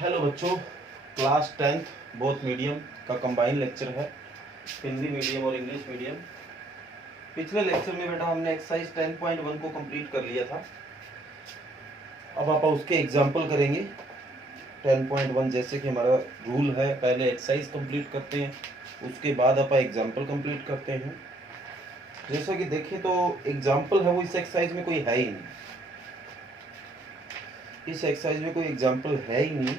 Hello बच्चों, class 10th both medium का combine lecture है, हिंदी मीडियम और इंग्लिश मीडियम। पिछले लेक्चर में बेटा हमने एक्सरसाइज 10.1 को कंप्लीट कर लिया था। अब आप उसके एग्जाम्पल करेंगे। 10.1 जैसे कि हमारा रूल है, पहले एक्सरसाइज कंप्लीट करते हैं, उसके बाद आप एग्जाम्पल कंप्लीट करते हैं। जैसा कि देखें तो एग्जाम्पल है वो इस एक्सरसाइज में कोई है ही नहीं, इस एक्सरसाइज में कोई एग्जाम्पल है ही नहीं।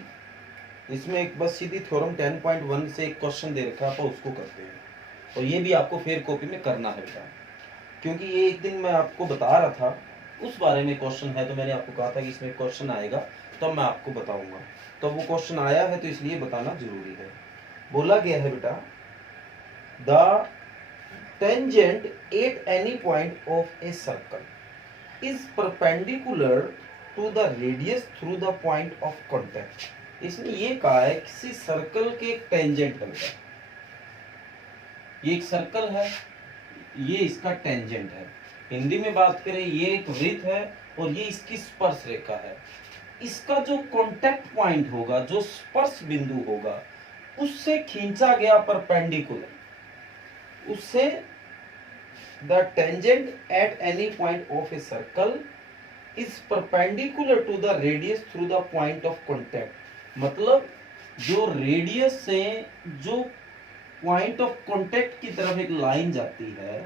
इसमें एक बस सीधी थ्योरम 10.1 से एक क्वेश्चन दे रखा है, आप उसको करते हैं और ये भी आपको फेयर कॉपी में करना है बेटा, क्योंकि ये एक दिन मैं आपको बता रहा था उस बारे में क्वेश्चन है, तो मैंने आपको कहा था कि इसमें क्वेश्चन आएगा तो मैं आपको बताऊंगा, तो वो क्वेश्चन आया है तो इसलिए बताना जरूरी है। बोला गया है बेटा, the tangent at any point of a circle is perpendicular to the radius through the point of contact. इसने ये कहा है किसी सर्कल के एक टेंजेंट है बेटा, ये एक सर्कल है, ये इसका टेंजेंट है। हिंदी में बात करें ये एक वृत्त है और ये इसकी स्पर्श रेखा है। इसका जो कांटेक्ट पॉइंट होगा, जो स्पर्श बिंदु होगा, उससे खींचा गया परपेंडिकुलर, उससे the tangent at any point of a circle is perpendicular to the radius through the point of contact. मतलब जो रेडियस से जो पॉइंट ऑफ कांटेक्ट की तरफ एक लाइन जाती है,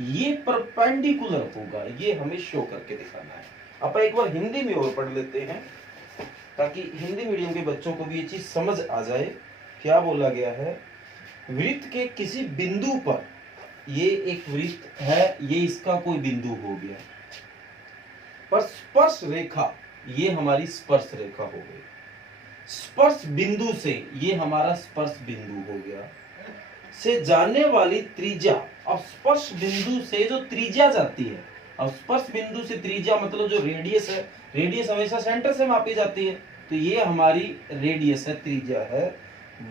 ये परपेंडिकुलर होगा, ये हमें शो करके दिखाना है। अब एक बार हिंदी में और पढ़ लेते हैं ताकि हिंदी मीडियम के बच्चों को भी ये चीज समझ आ जाए। क्या बोला गया है, वृत्त के किसी बिंदु पर, ये एक वृत्त है, ये इसका कोई बिंदु हो गया, पर स्पर्श रेखा, ये हमारी स्पर्श रेखा हो गई, स्पर्श बिंदु से, ये हमारा स्पर्श बिंदु हो गया, से जाने वाली त्रिज्या। अब स्पर्श बिंदु से जो त्रिज्या जाती है, अब स्पर्श बिंदु से त्रिज्या मतलब जो रेडियस है, रेडियस हमेशा सेंटर से मापी जाती है, तो ये हमारी रेडियस है, त्रिज्या है,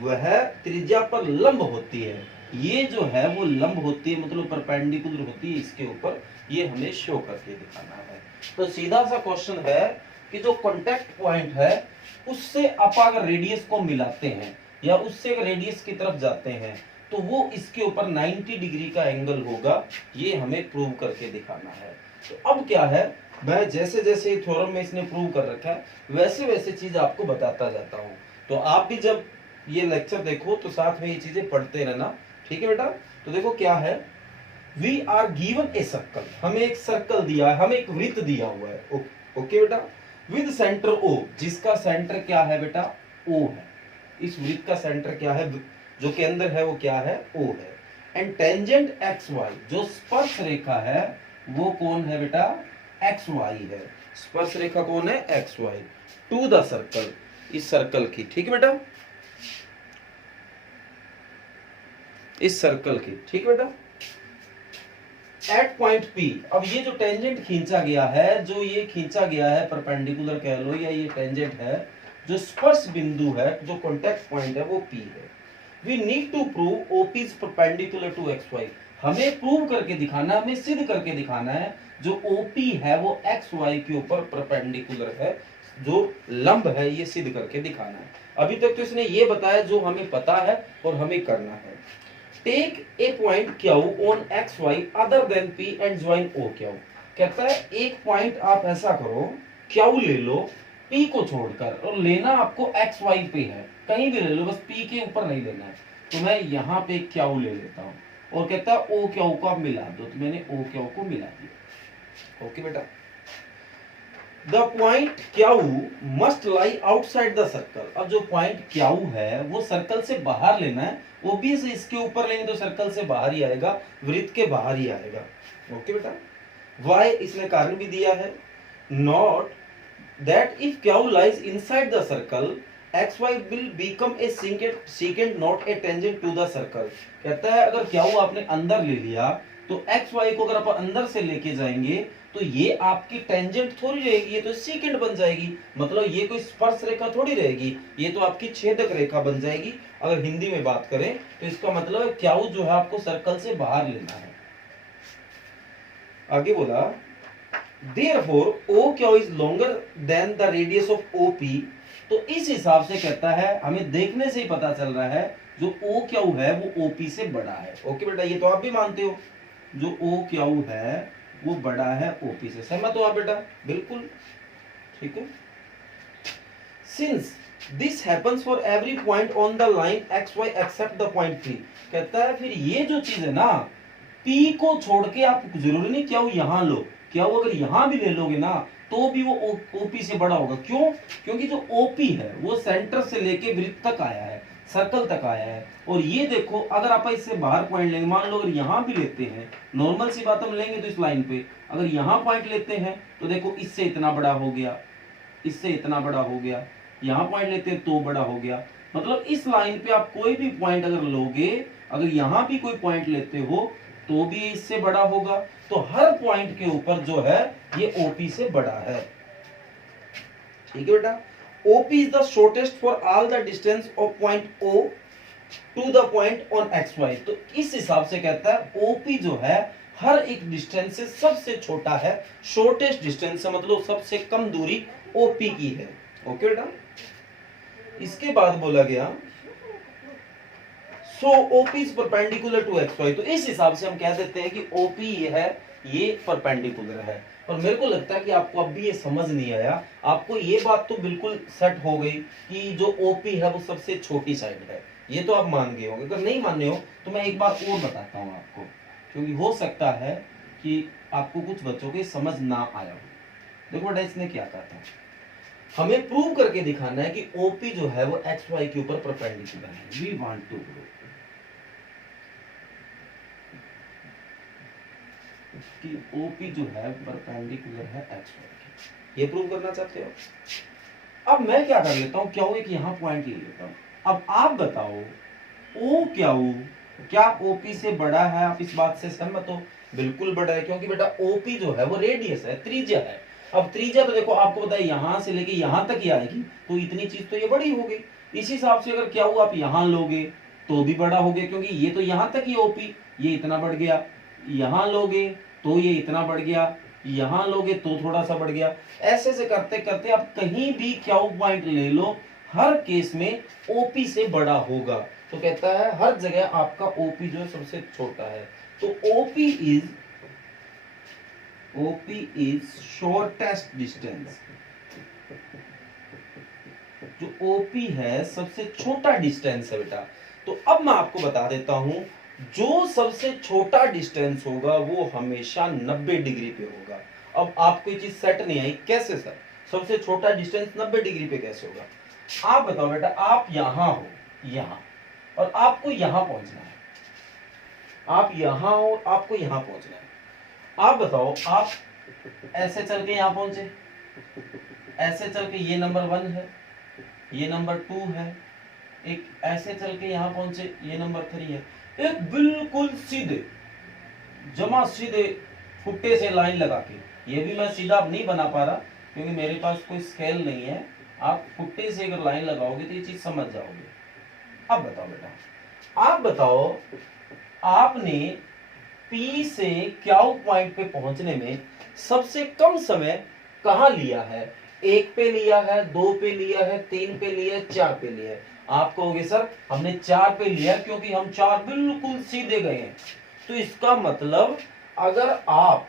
वह त्रिज्या पर लंब होती है, ये जो है वो लंब होती है, मतलब परपेंडिकुलर होती है इसके ऊपर, ये हमें शो करके दिखाना है। तो सीधा सा क्वेश्चन है कि जो कांटेक्ट पॉइंट है उससे आप अगर रेडियस को मिलाते हैं या उससे रेडियस की तरफ जाते हैं तो वो इसके ऊपर 90 डिग्री का एंगल होगा, ये हमें प्रूव करके दिखाना है। तो अब क्या है, मैं जैसे जैसे थ्योरम में इसने प्रूव कर रखा है वैसे वैसे चीज आपको बताता जाता हूँ, तो आप भी जब ये लेक्चर देखो तो साथ में ये चीजें पढ़ते रहना, ठीक है बेटा। तो देखो क्या है, we are given a circle, हमें एक सर्कल दिया है, हमें एक वृत्त दिया हुआ है, ओके बेटा, विद सेंटर ओ, जिसका सेंटर क्या है बेटा, ओ है। इस वृत्त का सेंटर क्या है, जो के अंदर है वो क्या है, ओ है। एंड टेंजेंट एक्स वाई, जो स्पर्श रेखा है वो कौन है बेटा, एक्स वाई है, स्पर्श रेखा कौन है, X Y, to the circle, इस सर्कल की, ठीक है बेटा, इस सर्कल की, ठीक है बेटा। एट पॉइंट पी, अब ये जो टेंजेंट खींचा गया है, जो ये खींचा गया है परपेंडिकुलर कह लो या ये टेंजेंट है, जो स्पर्श बिंदु है, जो कांटेक्ट पॉइंट है वो पी है। We need to prove OP is perpendicular to X Y, हमें प्रूव करके दिखाना, हमें सिद्ध करके दिखाना है जो ओपी है वो एक्स वाई के ऊपर परपेंडिकुलर है, जो लंब है, ये सिद्ध करके दिखाना है। अभी तक तो इसने ये बताया जो हमें पता है और हमें करना है। Take a point Q on X Y other than P and join O Q, कहता है एक पॉइंट आप ऐसा करो, Q ले लो P को छोड़कर, और लेना आपको एक्स वाई पे है, कहीं भी ले लो, बस P के ऊपर नहीं लेना है। तो मैं यहाँ पे Q ले लेता हूँ और कहता है O Q को आप मिला दो, तो मैंने O Q को मिला दिया, ओके बेटा। The point Q must lie outside the circle, अब जो पॉइंट Q है वो सर्कल से बाहर लेना है, ओब्वियसली इसके ऊपर लेंगे तो सर्कल से बाहर ही आएगा, वृत्त के बाहर ही आएगा, ओके बेटा। वाई, इसने कारण भी दिया है, not that if Q lies inside the circle X Y will become a secant not a tangent to the circle, कहता है अगर Q आपने अंदर ले लिया तो एक्स वाई को अगर आप अंदर से लेके जाएंगे तो ये आपकी टेंजेंट थोड़ी रहेगी, ये तो सेकेंड बन जाएगी, मतलब ये कोई स्पर्श रेखा थोड़ी रहेगी, ये तो आपकी छेदक रेखा बन जाएगी। अगर हिंदी में बात करें तो इसका मतलब Q जो है आपको सर्कल से बाहर लेना है। आगे बोला therefore O Q is longer than the radius of OP. तो इस हिसाब से कहता है, हमें देखने से ही पता चल रहा है जो ओ क्यू है वो ओपी से बड़ा है। ओके बेटा, ये तो आप भी मानते हो, जो ओ क्यू है वो बड़ा है ओपी से। सहमत हो आप बेटा? बिल्कुल ठीक है। Since this happens for every point on the line X Y except the point P. कहता है फिर ये जो चीज है ना, पी को छोड़ के आप जरूरी नहीं क्या यहां लो, क्या अगर यहां भी ले लोगे ना तो भी वो ओपी से बड़ा होगा। क्यों? क्योंकि जो ओपी है वो सेंटर से लेके वृत्त तक आया है, सर्कल तक आया है। और ये देखो, अगर आप इससे बाहर पॉइंट लेंगे, मान लो अगर यहां भी लेते हैं, नॉर्मल सी बात हम लेंगे तो इस लाइन पे अगर यहां पॉइंट लेते हैं तो देखो इससे इतना बड़ा हो गया, इससे इतना बड़ा हो गया, यहां पॉइंट लेते हैं तो बड़ा हो गया। मतलब इस लाइन पे आप कोई भी पॉइंट अगर लोगे, अगर यहां भी कोई पॉइंट लेते हो तो भी इससे बड़ा होगा। तो हर पॉइंट के ऊपर जो है ये ओपी से बड़ा है। ठीक है बेटा। OP is the shortest for all the distance of point O to the point on X Y. तो इस हिसाब से कहता है ओपी जो है हर एक डिस्टेंस से सबसे छोटा है, शॉर्टेस्ट डिस्टेंस है, मतलब सबसे कम दूरी ओपी की है। ओके बेटा। इसके बाद बोला गया so OP is perpendicular to X Y. तो इस हिसाब से हम कह देते हैं कि ओपी ये है, ये परपेंडिकुलर है। और मेरे को लगता है कि आपको अब भी ये समझ नहीं आया, आपको ये बात तो बिल्कुल सेट हो गई कि जो ओपी है वो सबसे छोटी साइड है। ये तो आप मान गए होंगे। अगर नहीं माने हो तो मैं एक बार और बताता हूँ आपको, क्योंकि हो सकता है कि आपको कुछ बच्चों के समझ ना आया हो। देखो बेटा, इसने क्या कहा था, हमें प्रूव करके दिखाना है कि ओपी जो है वो एक्स वाई के ऊपर परपेंडिकुलर है। वी वांट टू प्रूव कि ओपी जो है परपेंडिकुलर है एक्स वाई के। ये प्रूव करना चाहते हो? अब मैं क्या कर लेता हूं, क्या एक यहां पॉइंट ले लेता हूं। अब आप बताओ ओ क्या ओपी से बड़ा है? आप इस बात से सहमत हो? बिल्कुल बड़ा है, क्योंकि बेटा ओपी जो है वो रेडियस है, त्रिज्या है। अब त्रिज्या तो देखो आपको पता है यहां से लेके यहां तक ही आएगी, तो इतनी चीज तो ये बड़ी हो गई। इस हिसाब से अगर क्या हुआ आप यहां लोगे तो भी बड़ा हो गया, क्योंकि ये तो यहां तक ही ओपी, ये इतना बढ़ गया। यहां लोगे तो ये इतना बढ़ गया, यहां लोगे तो थोड़ा सा बढ़ गया। ऐसे से करते करते आप कहीं भी क्या पॉइंट ले लो, हर केस में ओपी से बड़ा होगा। तो कहता है हर जगह आपका ओपी जो सबसे छोटा है। तो ओपी इज शॉर्टेस्ट डिस्टेंस। जो ओपी है सबसे छोटा डिस्टेंस है बेटा। तो अब मैं आपको बता देता हूं, जो सबसे छोटा डिस्टेंस होगा वो हमेशा 90 डिग्री पे होगा। अब आपको ये चीज सेट नहीं आई, कैसे सर सबसे छोटा डिस्टेंस 90 डिग्री पे कैसे होगा? आप बताओ बेटा, आप यहां हो, यहां, और आपको यहां पहुंचना है। आप यहां हो, आपको यहां पहुंचना है। आप बताओ, आप ऐसे चल के यहां पहुंचे, ऐसे चल के ये नंबर 1 है, ये नंबर 2 है, एक ऐसे चल के यहां पहुंचे, ये नंबर 3 है। एक बिल्कुल सीधे जमा सीधे फुट्टे से लाइन लगा के, ये भी मैं सीधा अब नहीं बना पा रहा क्योंकि मेरे पास कोई स्केल नहीं है। आप फुट्टे से अगर लाइन लगाओगे तो ये चीज समझ जाओगे। अब बताओ बेटा, आप बताओ आपने P से क्यू पॉइंट पे पहुंचने में सबसे कम समय कहां लिया है? 1 पे लिया है, 2 पे लिया है, 3 पे लिया है, 4 पे लिया है? आप कहोगे सर हमने 4 पे लिया क्योंकि हम 4 बिल्कुल सीधे गए हैं। तो इसका मतलब अगर आप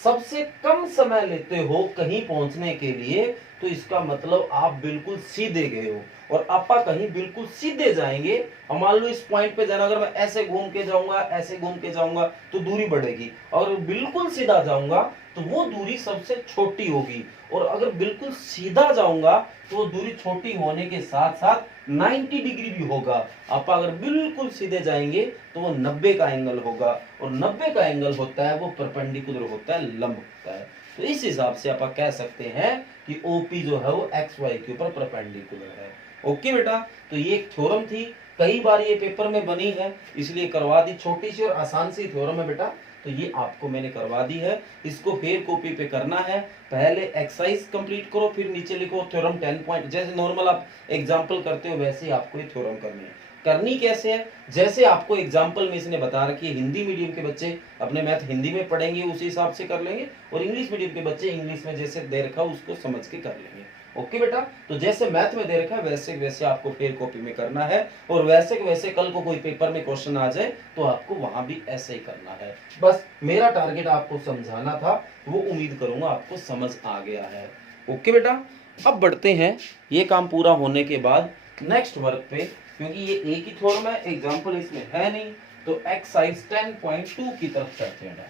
सबसे कम समय लेते हो कहीं पहुंचने के लिए तो इसका मतलब आप बिल्कुल सीधे गए हो। और आपा कहीं बिल्कुल सीधे जाएंगे, और मान लो इस पॉइंट पे जाना, अगर मैं ऐसे घूम के जाऊंगा, ऐसे घूम के जाऊंगा तो दूरी बढ़ेगी, और बिल्कुल सीधा जाऊंगा तो वो दूरी सबसे छोटी होगी। और अगर बिल्कुल सीधा जाऊंगा तो वो दूरी छोटी होने के साथ साथ 90 डिग्री भी होगा। आप अगर बिल्कुल सीधे जाएंगे तो वो 90 का एंगल होगा, और 90 का एंगल होता है वो परपेंडिकुलर होता है, लंब होता है। तो इस हिसाब से आप कह सकते हैं कि ओपी जो है वो एक्स वाई के ऊपर परपेंडिकुलर है। ओके बेटा, तो ये एक थ्योरम थी, कई बार ये पेपर में बनी है इसलिए करवा दी। छोटी सी और आसान सी थ्योरम है बेटा, तो ये आपको मैंने करवा दी है। इसको फेर कॉपी पे करना है, पहले एक्सरसाइज कंप्लीट करो, फिर नीचे लिखो थ्योरम 10 पॉइंट। जैसे नॉर्मल आप एग्जांपल करते हो वैसे ही आपको ये थ्योरम करनी है। करनी कैसे है, जैसे आपको एग्जाम्पल में इसने बता रखी है, हिंदी मीडियम के बच्चे अपने मैथ हिंदी में पढ़ेंगे उसी हिसाब से कर लेंगे, और इंग्लिश मीडियम के बच्चे इंग्लिश में जैसे दे रखा उसको समझ के कर लेंगे। ओके बेटा, तो जैसे मैथ में दे रखा है वैसे वैसे आपको फिर कॉपी में करना है, और वैसे वैसे कल को कोई पेपर में क्वेश्चन आ जाए तो आपको वहां भी ऐसे ही करना है। बस मेरा टारगेट आपको समझाना था, वो उम्मीद करूंगा आपको समझ आ गया है। ओके बेटा, अब बढ़ते हैं ये काम पूरा होने के बाद नेक्स्ट वर्क पे, क्योंकि ये एक ही थ्योरम है, एग्जाम्पल इसमें है नहीं, तो एक्सरसाइज 10.2 की तरफ चलते हैं।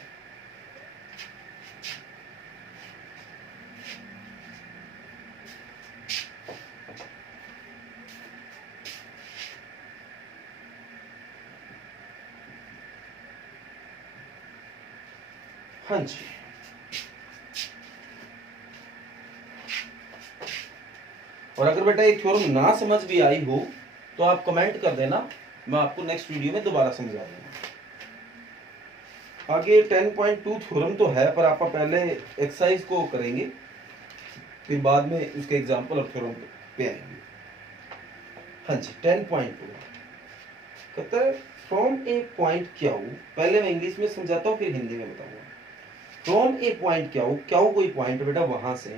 हाँ जी, और अगर बेटा ये थ्योरम ना समझ भी आई हो तो आप कमेंट कर देना, मैं आपको नेक्स्ट वीडियो में दोबारा समझा दूंगा। आगे 10.2 थ्योरम तो है, पर आप पहले एक्सरसाइज को करेंगे, फिर बाद में उसके एग्जाम्पल और थ्योरम पे आएंगे। हाँ जी, 10.2 कहता है फ्रॉम ए पॉइंट क्यू, पहले मैं इंग्लिश में समझाता हूँ फिर हिंदी में बताऊंगा। From a point Q, Q कोई पॉइंट बेटा, वहां से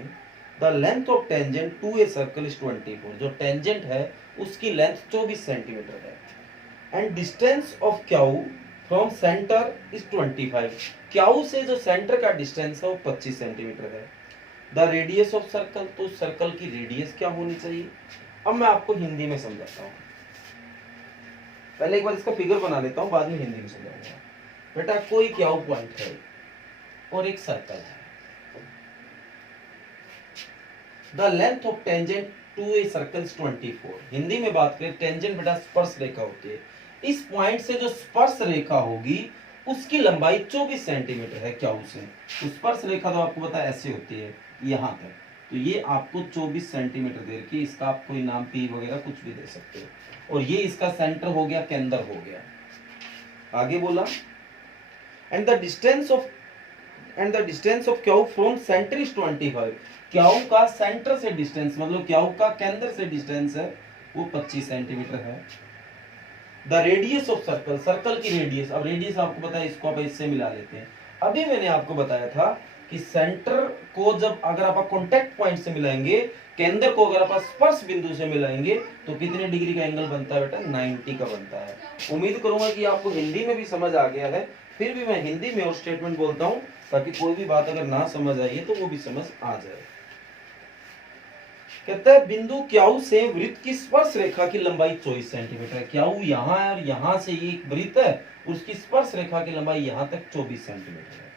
the length of tangent to a circle is 24, जो टेंजेंट है उसकी लेंथ 24 सेंटीमीटर है, and distance of Q from centre is 25, Q से जो सेंटर का डिस्टेंस है वो 25 सेंटीमीटर है। द रेडियस ऑफ सर्कल, तो सर्कल की रेडियस क्या होनी चाहिए। अब मैं आपको हिंदी में समझाता हूँ, पहले एक बार इसका फिगर बना लेता हूँ, बाद में हिंदी में समझाऊंगा। बेटा कोई क्यू पॉइंट है और एक सर्कल है, the length of tangent to a circle 24, Hindi में बात करें टेंजेंट बेटा स्पर्श रेखा होती है, इस पॉइंट से जो स्पर्श रेखा होगी उसकी लंबाई 24 सेंटीमीटर है क्यू से। तो स्पर्श रेखा तो आपको पता है ऐसे होती है यहाँ तक, तो ये आपको 24 सेंटीमीटर दे रखी है, इसका आप कोई नाम पी वगैरह कुछ भी दे सकते हो, और ये इसका सेंटर हो गया, केंद्र हो गया। आगे बोला and the distance of Q from centre is 25, Q का सेंटर से डिस्टेंस मतलब क्यू का केंद्र से डिस्टेंस है वो 25 सेंटीमीटर है। The radius of circle, circle की रेडियस, अब रेडियस आपको पता है, इसको आप इससे मिला लेते हैं। अभी मैंने आपको बताया था कि सेंटर को जब अगर आप कॉन्टेक्ट पॉइंट से मिलाएंगे, केंद्र को अगर आप स्पर्श बिंदु से मिलाएंगे तो कितने डिग्री का एंगल बनता है बेटा, 90 का बनता है। उम्मीद करूंगा कि आपको हिंदी में भी समझ आ गया है, फिर भी मैं हिंदी में और स्टेटमेंट बोलता हूं ताकि कोई भी बात अगर ना समझ आई है तो वो भी समझ आ जाए। कहता है बिंदु क्यू से वृत्त की स्पर्श रेखा की लंबाई 24 सेंटीमीटर है, क्यू यहाँ है और यहाँ से ये एक वृत्त है, उसकी स्पर्श रेखा की लंबाई यहाँ तक 24 सेंटीमीटर है।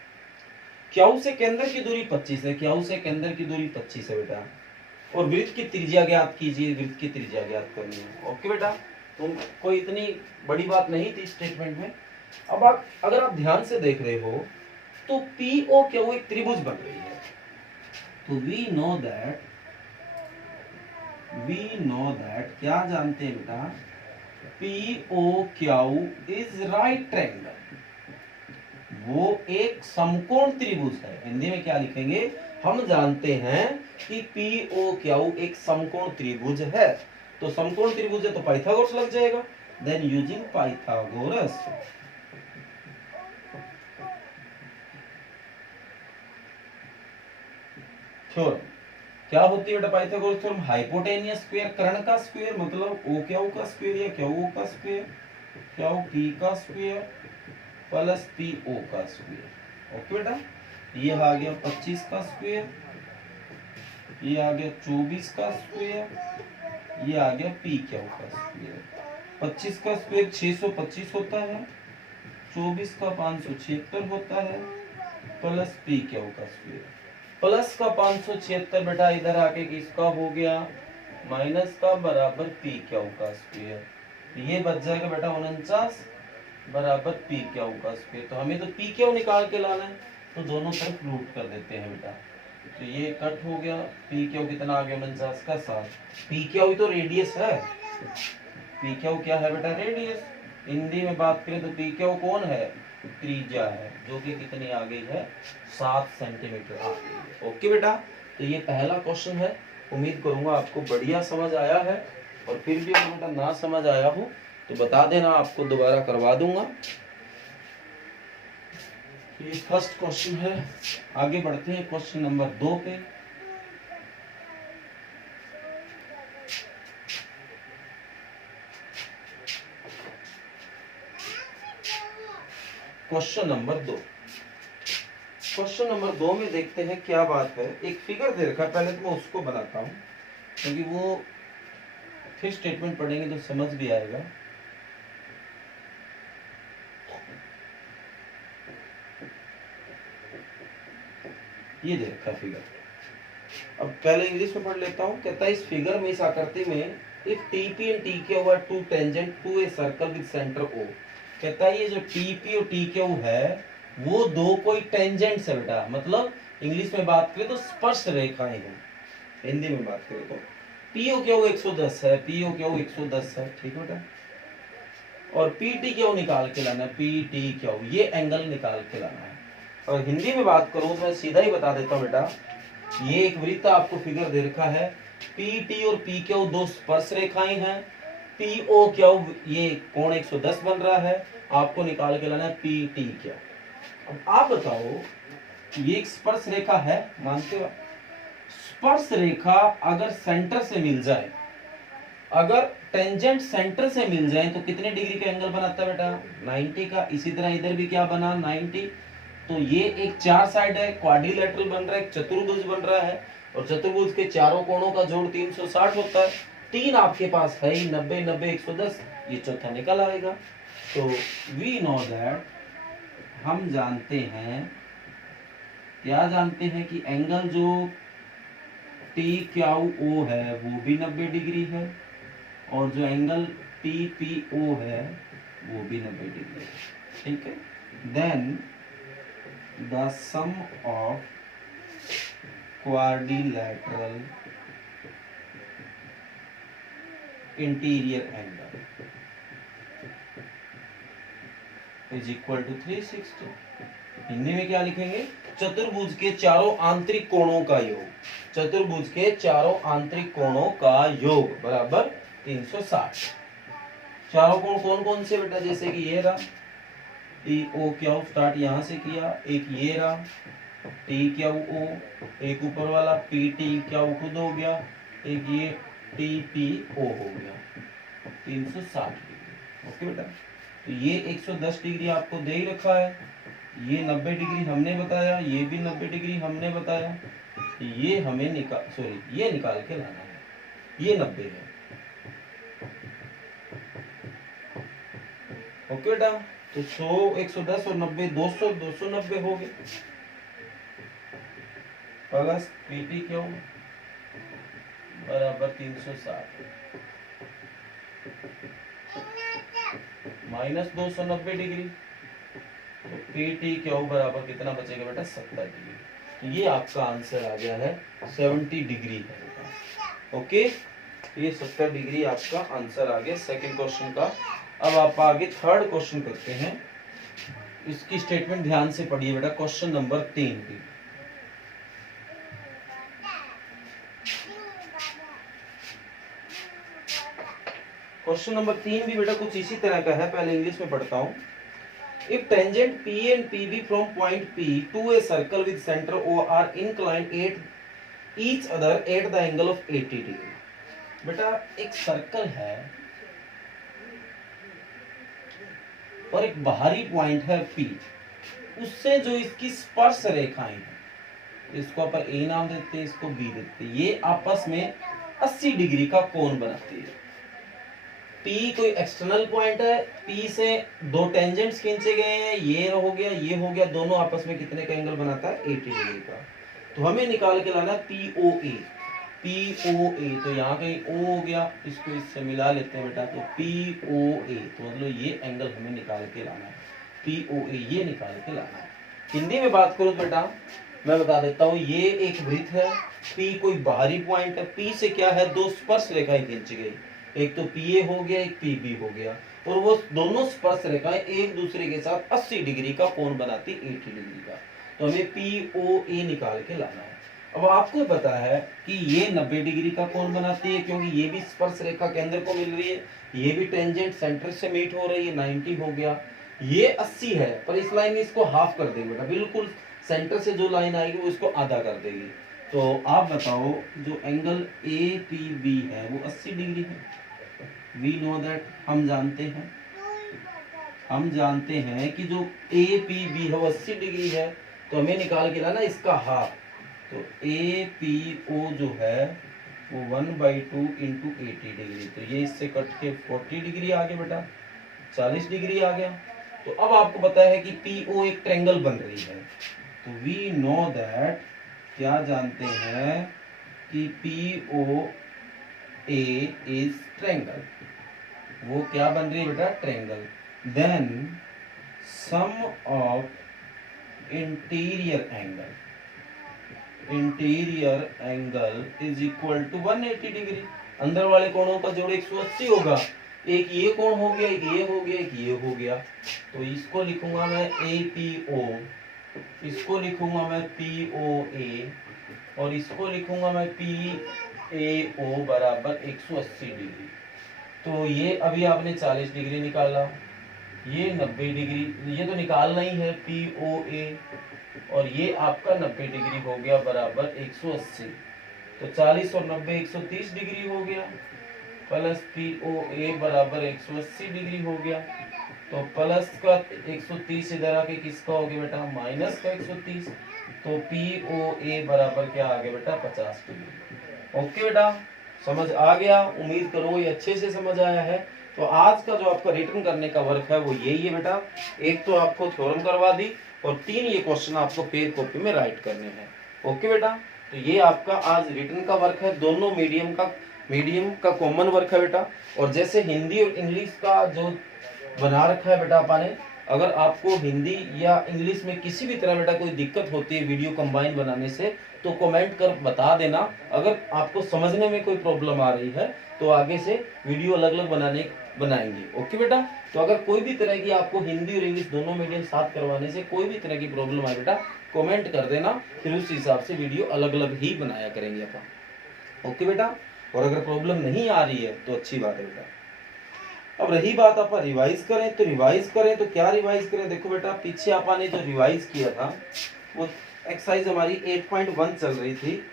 क्यू से केंद्र की दूरी 25 है, क्यू से केंद्र की दूरी 25 है बेटा, और वृत्त की त्रिज्या ज्ञात कीजिए, वृत्त की त्रिज्या ज्ञात करनी है। ओके बेटा, तुम कोई इतनी बड़ी बात नहीं थी स्टेटमेंट में। अब आप अगर आप ध्यान से देख रहे हो तो पीओ क्यू एक त्रिभुज बन रही है, तो वी नो दैट क्या जानते हैं बेटा, PO Q is right triangle, वो एक समकोण त्रिभुज है। हिंदी में क्या लिखेंगे, हम जानते हैं कि पीओ क्यू एक समकोण त्रिभुज है, तो समकोण त्रिभुज है तो पाइथागोरस लग जाएगा, देन यूजिंग पाइथागोरस थ्योरम। क्या होती है बेटा पाइथागोरस थ्योरम, हाइपोटेनियस स्क्वायर, कर्ण का स्क्वायर मतलब ओ क्यू का स्क्वायर या क्यू ओ का स्क्वायर, क्यू पी का स्क्वायर प्लस पी ओ का स्क्वायर। ओके बेटा, ये आ गया 25 का स्क्वायर, ये आ गया 24 का स्क्वायर, ये आ गया पी क्यू का स्क्वायर। 25 का स्क्वायर 625 होता है, 24 का 576 होता है, प्लस पी क्यू का स्क्वायर, प्लस का 576 बेटा इधर आके किसका हो गया, माइनस का बराबर पी क्यू का स्क्वायर। ये बच जाएगा बेटा 49 बराबर पी क्यू का स्क्वायर। तो हमें तो पी क्यू निकाल के लाना है, तो दोनों तरफ रूट कर देते हैं बेटा, तो ये कट हो गया, पी क्यू कितना आ गया 49 का 7, पी क्यू तो रेडियस है, पी क्यू क्या है बेटा, रेडियस। हिंदी में बात करें तो पी क्यू कौन है, त्रिज्या है, जो कि कितनी आ गई है 7 सेंटीमीटर आ गई है। ओके बेटा, तो ये पहला क्वेश्चन है, उम्मीद करूंगा आपको बढ़िया समझ आया है, और फिर भी अगर बेटा ना समझ आया हो तो बता देना, आपको दोबारा करवा दूंगा। ये फर्स्ट क्वेश्चन है। आगे बढ़ते हैं क्वेश्चन नंबर 2 पे। क्वेश्चन नंबर 2 में देखते हैं क्या बात है। एक फिगर दे रखा है, पहले तो मैं उसको बनाता हूं क्योंकि वो फिर स्टेटमेंट पढ़ेंगे तो समझ भी आएगा। ये दे रखा है फिगर। अब पहले इंग्लिश में पढ़ लेता हूं। कहता है इस फिगर में, इस आकृति में, if TP and TQ are two tangent to a circle with centre O. कहता है ये जो टीपी और टीक्यू है वो दो कोई टेंजेंट्स है बेटा, मतलब इंग्लिश में बात करें तो स्पर्श रेखाएं हैं। हिंदी में बात करें तो पीओ क्यू 110 है, पीओ क्यू 110 है, ठीक है बेटा। और पीटी क्यू निकाल के लाना है, पीटी क्यू, ये एंगल निकाल के लाना है। और हिंदी में बात करूं तो मैं सीधा ही बता देता हूं बेटा। ये एक वृत्त आपको फिगर दे रखा है, पीटी और पी क्यू दो स्पर्श रेखाएं हैं, पीओ क्यू ये कोण 110 बन रहा है, आपको निकाल के लाना है पीटी क्यू। अब आप बताओ, ये एक स्पर्श रेखा है, मानते हो? स्पर्श रेखा अगर सेंटर से मिल जाए, अगर टेंजेंट सेंटर से मिल जाए तो कितने डिग्री का एंगल बनाता है बेटा? 90 का। इसी तरह इधर भी क्या बना? 90। तो ये एक चार साइड है, क्वाड्रिलेटरल बन रहा है, एक चतुर्भुज बन रहा है, और चतुर्भुज के चारों कोणों का जोड़ 360 होता है। 3 आपके पास है ही, 90 90 110, ये चौथा निकल आएगा। तो वी नो दैट, हम जानते हैं, क्या जानते हैं कि एंगल जो टी क्यू ओ है वो भी 90 डिग्री है, और जो एंगल टी पी ओ है वो भी 90 डिग्री है, ठीक है। Then the sum of quadrilateral interior angle is equal to 360। Hindi में क्या लिखेंगे? चतुर्भुज के चारों आंतरिक कोणों का योग, चतुर्भुज के चारों आंतरिक कोणों का योग बराबर 360। चारों कोण कौन कौन से बेटा? जैसे कि ये रहा टी ओ क्यू, स्टार्ट यहां से किया, एक ये रहा टी क्यू ओ, एक ऊपर वाला पी टी क्यू खुद हो गया, एक ये टी पी ओ हो गया, 360 डिग्री। ओके बेटा, तो ये 110 डिग्री आपको दे ही रखा है, ये 90 डिग्री हमने बताया, ये भी 90 डिग्री हमने बताया, ये हमें ये निकाल के लाना है, ये 90 है। ओके बेटा, तो 100 110 और 90 200 290 हो गए, प्लस पीटी क्यू बराबर 360 माइनस 290 डिग्री, तो पीटी क्यू बराबर कितना बचेगा बेटा? 70 डिग्री। तो ये आपका आंसर आ गया है, 70 डिग्री है बेटा। ओके, ये 70 डिग्री आपका आंसर आ गया सेकंड क्वेश्चन का। अब आप आगे थर्ड क्वेश्चन करते हैं। इसकी स्टेटमेंट ध्यान से पढ़िए बेटा, क्वेश्चन नंबर 3 की। क्वेश्चन नंबर 3 भी बेटा कुछ इसी तरह का है, पहले इंग्लिश में पढ़ता हूं। If tangent P and PB from point P to a circle with center O are inclined at each other at the angle of 80 degree। बेटा एक सर्कल है और एक बाहरी पॉइंट है P, उससे जो इसकी स्पर्श रेखाएं हैं, इसको अपन A नाम देते हैं, इसको B देते हैं, ये आपस में 80 डिग्री का कोण बनाती है। P कोई एक्सटर्नल पॉइंट है, P से दो टेंजेंट्स खींचे गए हैं, ये हो गया, ये हो गया, दोनों आपस में कितने का एंगल बनाता है? 80 डिग्री का। तो हमें निकाल के लाना है POA, POA, तो यहाँ कहीं O हो गया, इसको इससे मिला लेते हैं बेटा, तो POA, तो मतलब ये एंगल हमें निकाल के लाना है, POA ये निकाल के लाना है। हिंदी में बात करूं बेटा, मैं बता देता हूँ, ये एक वृत्त है, P कोई बाहरी पॉइंट है, P से क्या है? दो स्पर्श रेखाएं खींची गई, एक तो PA हो गया, एक PB हो गया, और वो दोनों स्पर्श रेखाएं एक दूसरे के साथ 80 डिग्री का कोण बनाती, 80 डिग्री का। तो हमें POA निकाल के लाना है। अब आपको पता है कि ये 90 डिग्री का कोण बनाती है, क्योंकि ये भी स्पर्श रेखा केंद्र को मिल रही है, ये भी टेंजेंट सेंटर से मीट हो रही है, 90 हो गया। ये 80 है, पर इस लाइन इसको हाफ कर देगी बेटा, बिल्कुल सेंटर से जो लाइन आएगी वो इसको आधा कर देगी। तो आप बताओ जो एंगल APB है वो 80 डिग्री है। वी नो दैट, हम जानते हैं कि जो APB है वो 80 डिग्री है, तो हमें निकाल के लाना इसका हाफ। तो APO जो है वो 1/2 इंटू 80 डिग्री, तो ये इससे कट के 40 डिग्री आ गया बेटा, 40 डिग्री आ गया। तो अब आपको पता है कि PO एक ट्रायंगल बन रही है, तो वी नो दैट, क्या जानते हैं कि POA इज ट्रायंगल, वो क्या बन रही है बेटा, triangle. Then sum of interior angle is equal to 180 degree. अंदर वाले कोणों का जोड़ 180 होगा, एक ये कोण हो गया, एक ये हो गया, एक ये हो गया, तो इसको लिखूंगा मैं APO, इसको लिखूंगा मैं POA, और इसको लिखूंगा मैं PAO बराबर 180 डिग्री। तो ये अभी आपने 40 डिग्री निकाला, ये 90 डिग्री, ये तो निकालना ही है POA, और ये आपका 90 डिग्री हो गया बराबर 180, तो 40 और 90 130 डिग्री हो गया, प्लस POA बराबर 180 डिग्री हो गया। तो प्लस का 130 इधर आके किसका हो गया बेटा, माइनस का 130, तो POA बराबर क्या आ गया बेटा, 50 डिग्री। ओके बेटा, समझ आ गया, उम्मीद करो ये अच्छे से समझ आया है। तो आज का जो आपका रिटर्न करने का वर्क है वो यही है बेटा, एक तो आपको थ्योरम करवा दी और 3 ये क्वेश्चन आपको पेज कॉपी में राइट करने हैं। ओके बेटा, तो ये आपका आज रिटर्न का वर्क है, दोनों मीडियम का कॉमन वर्क है बेटा। और जैसे हिंदी और इंग्लिश का जो बना रखा है बेटा अपन ने, अगर आपको हिंदी या इंग्लिश में किसी भी तरह बेटा कोई दिक्कत होती है वीडियो कंबाइन बनाने से, तो कमेंट कर बता देना। अगर आपको समझने में कोई प्रॉब्लम आ रही है तो आगे से वीडियो अलग अलग बनाएंगे। ओके बेटा, तो अगर कोई भी तरह की आपको हिंदी और इंग्लिश दोनों मीडियम साथ करवाने से कोई भी तरह की प्रॉब्लम आए बेटा, कमेंट कर देना, फिर उस हिसाब से वीडियो अलग अलग ही बनाया करेंगे अपन। ओके बेटा, और अगर प्रॉब्लम नहीं आ रही है तो अच्छी बात है बेटा। अब रही बात आप रिवाइज करें, तो क्या रिवाइज करें, देखो बेटा पीछे आपा ने जो रिवाइज किया था वो एक्सरसाइज हमारी 8.1 चल रही थी,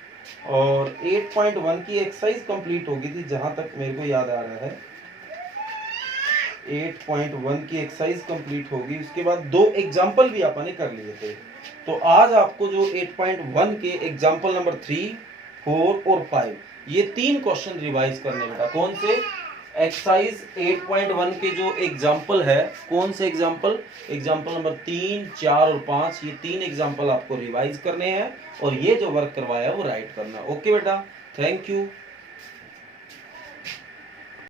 और 8.1 की एक्सरसाइज कंप्लीट हो गई थी जहां तक मेरे को याद आ रहा है। 8.1 की एक्सरसाइज कंप्लीट होगी, उसके बाद 2 एग्जाम्पल भी आपने कर लिए थे। तो आज आपको जो 8.1 के एग्जाम्पल नंबर 3, 4 और 5 ये 3 क्वेश्चन रिवाइज करने बेटा। कौन से, एक्सरसाइज 8.1 के जो एग्जाम्पल है, कौन से एग्जाम्पल नंबर 3, 4 और 5, ये 3 एग्जाम्पल आपको रिवाइज करने हैं, और ये जो वर्क करवाया है वो राइट करना। ओके बेटा, थैंक यू।